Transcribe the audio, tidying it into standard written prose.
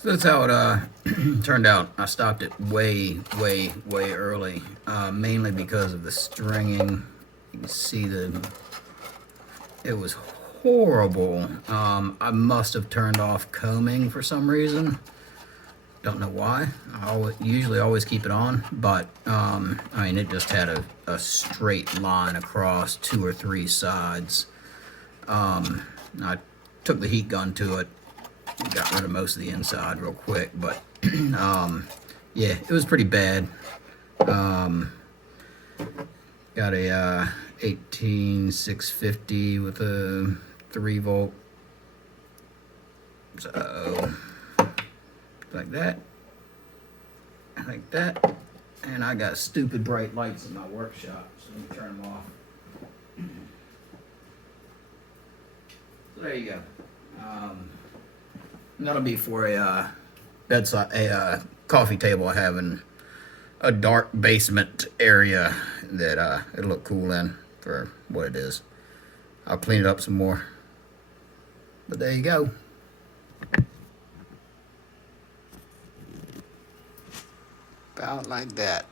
So that's how it turned out. I stopped it way early, mainly because of the stringing. You can see it was horrible. I must have turned off combing for some reason. Don't know why. I usually always keep it on, but I mean, it just had a straight line across 2 or 3 sides. I took the heat gun to it, got rid of most of the inside real quick, but yeah, it was pretty bad. Got a 18650 with a 3-volt, so like that, and I got stupid bright lights in my workshop, so let me turn them off. So there you go. That'll be for a bedside, a coffee table I have in a dark basement area that it'll look cool in for what it is. I'll clean it up some more, but there you go. About like that.